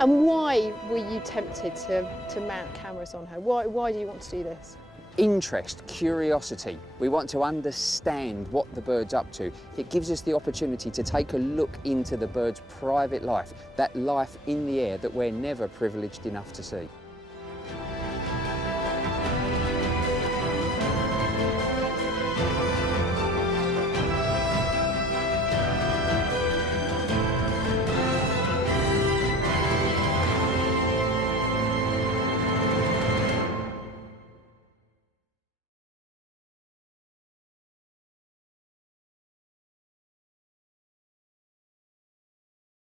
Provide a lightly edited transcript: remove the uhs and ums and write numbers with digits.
And why were you tempted to mount cameras on her? Why do you want to do this? Interest, curiosity. We want to understand what the bird's up to. It gives us the opportunity to take a look into the bird's private life, that life in the air that we're never privileged enough to see.